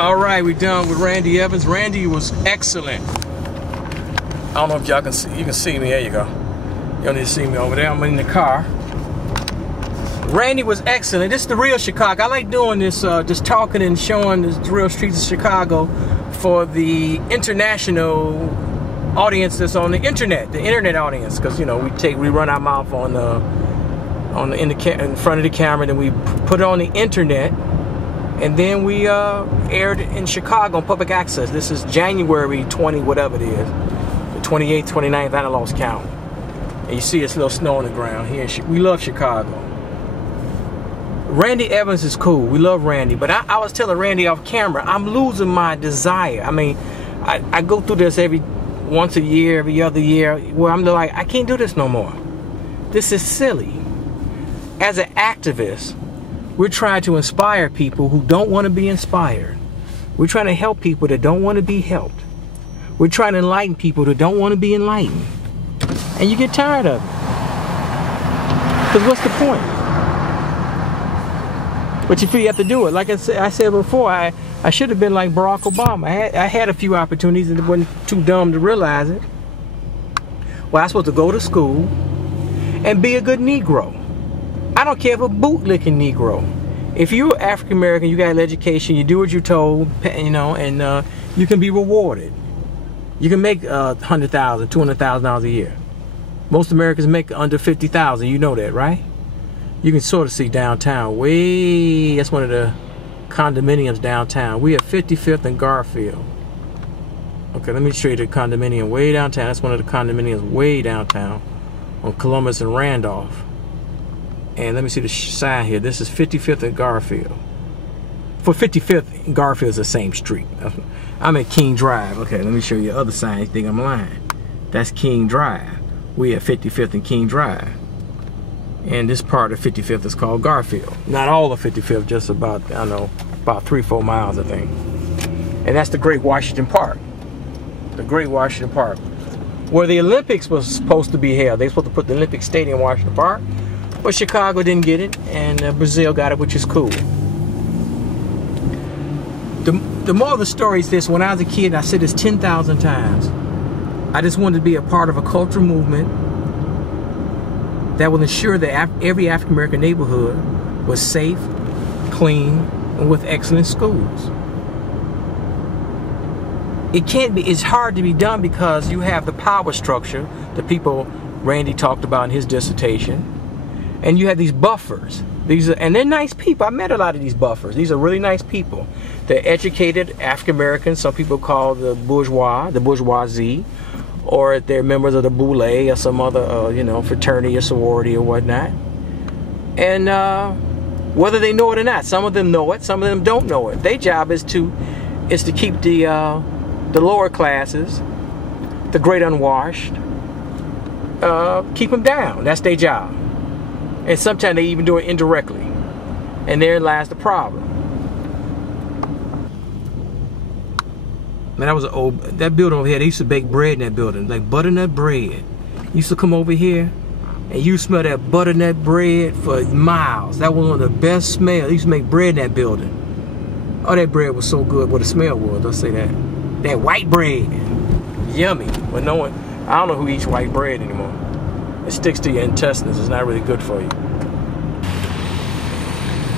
All right, we're done with Randy Evans. Randy was excellent. I don't know if y'all can see. You can see me. There you go. You don't need to see me over there. I'm in the car. Randy was excellent. This is the real Chicago. I like doing this, just talking and showing the real streets of Chicago for the international audience that's on the internet audience, because you know we run our mouth in front of the camera, then we put it on the internet, and then we aired in Chicago on public access. This is January 20, whatever it is, the 28th, 29th. I lost count. And you see it's a little snow on the ground here. We love Chicago. Randy Evans is cool. We love Randy. But I was telling Randy off camera, I'm losing my desire. I mean, I go through this once a year, every other year, where I'm like, I can't do this no more. This is silly. As an activist, we're trying to inspire people who don't want to be inspired. We're trying to help people that don't want to be helped. We're trying to enlighten people that don't want to be enlightened. And you get tired of it. Because what's the point? But you feel you have to do it. Like I said before, I should have been like Barack Obama. I had a few opportunities and wasn't too dumb to realize it. Well, I was supposed to go to school and be a good Negro. I don't care if a bootlicking Negro. If you're African American, you got an education, you do what you're told, you know, and you can be rewarded. You can make $100,000, $200,000 a year. Most Americans make under $50,000. You know that, right? You can sort of see downtown. That's one of the condominiums downtown. We at 55th and Garfield. Okay, let me show you the condominium way downtown. That's one of the condominiums way downtown on Columbus and Randolph. And let me see the sign here. This is 55th and Garfield. For 55th and Garfield is the same street. I'm at King Drive. Okay, let me show you the other sign. You think I'm lying? That's King Drive. We at 55th and King Drive. And this part of 55th is called Garfield. Not all of 55th, just about, I don't know, about 3-4 miles, I think. And that's the Great Washington Park. The Great Washington Park. Where the Olympics was supposed to be held. They were supposed to put the Olympic Stadium in Washington Park. But Chicago didn't get it, and Brazil got it, which is cool. The moral of the story is this. When I was a kid, and I said this 10,000 times, I just wanted to be a part of a cultural movement that will ensure that every African American neighborhood was safe, clean, and with excellent schools. It's hard to be done because you have the power structure, the people Randy talked about in his dissertation, and you have these buffers. And they're nice people. I met a lot of these buffers. These are really nice people. They're educated African Americans. Some people call the bourgeoisie, or they're members of the boule or some other, fraternity or sorority or whatnot. And whether they know it or not, some of them know it, some of them don't know it. Their job is to keep the lower classes, the great unwashed, keep them down. That's their job. And sometimes they even do it indirectly. And therein lies the problem. Man, that building over here, they used to bake bread in that building, like butternut bread. You used to come over here and you smell that butternut bread for miles. That was one of the best smells. They used to make bread in that building. Oh, that bread was so good. What the smell was, I'll say that. That white bread. Yummy. But I don't know who eats white bread anymore. It sticks to your intestines. It's not really good for you.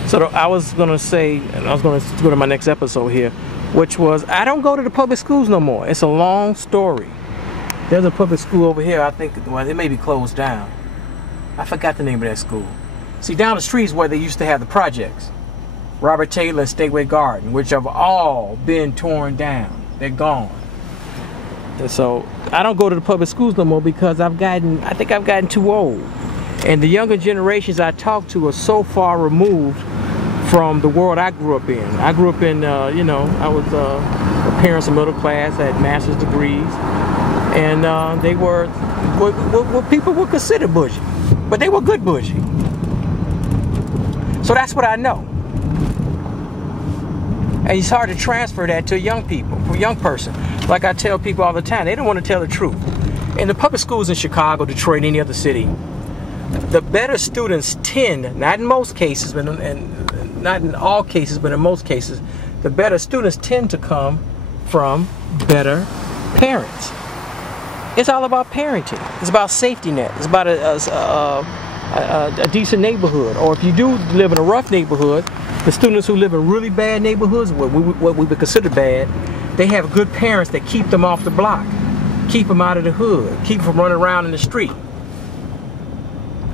So I was going to say, and I was going to go to my next episode here, which was, I don't go to the public schools no more. It's a long story. There's a public school over here, I think, well, it may be closed down. I forgot the name of that school. See, down the street is where they used to have the projects. Robert Taylor and Stateway Garden, which have all been torn down. They're gone. And so I don't go to the public schools no more because I think I've gotten too old. And the younger generations I talk to are so far removed from the world I grew up in. I grew up in, I was, my parents are middle class, I had master's degrees. And they were what people would consider bougie. But they were good bougie. So that's what I know. And it's hard to transfer that to young person. Like I tell people all the time, they don't want to tell the truth. In the public schools in Chicago, Detroit, and any other city, the better students tend, not in most cases, but not in all cases, but in most cases, the better students tend to come from better parents. It's all about parenting. It's about safety net. It's about a decent neighborhood. Or if you do live in a rough neighborhood, the students who live in really bad neighborhoods, what we would consider bad, they have good parents that keep them off the block, keep them out of the hood, keep them from running around in the street.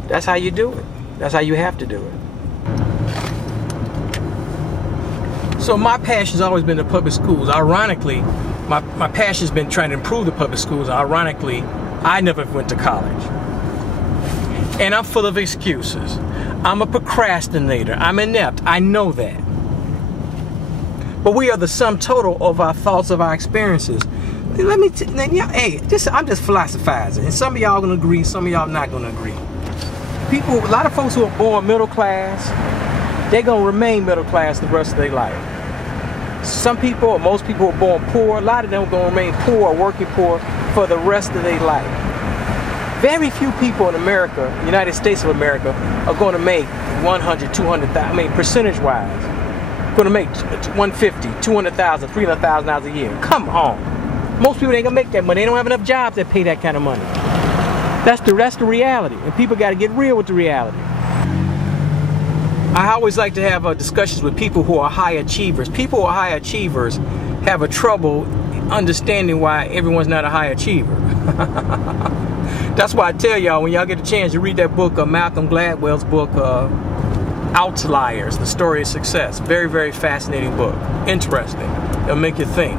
That's how you do it. That's how you have to do it. So my passion's always been the public schools. Ironically, my passion's been trying to improve the public schools. Ironically, I never went to college. And I'm full of excuses. I'm a procrastinator. I'm inept. I know that. But we are the sum total of our thoughts, of our experiences. I'm just philosophizing. And some of y'all gonna agree, some of y'all not gonna agree. A lot of folks who are born middle class, they're gonna remain middle class the rest of their life. Some people, or most people, are born poor. A lot of them are gonna remain poor or working poor for the rest of their life. Very few people in America, United States of America, are going to make 100, 200,000, percentage-wise, going to make 150, 200,000, 300,000 dollars a year. Come on. Most people ain't going to make that money. They don't have enough jobs that pay that kind of money. That's the reality, and people got to get real with the reality. I always like to have discussions with people who are high achievers. People who are high achievers have a trouble understanding why everyone's not a high achiever. That's why I tell y'all, when y'all get a chance to read that book, Malcolm Gladwell's book, Outliers, The Story of Success. Very, very fascinating book. Interesting. It'll make you think.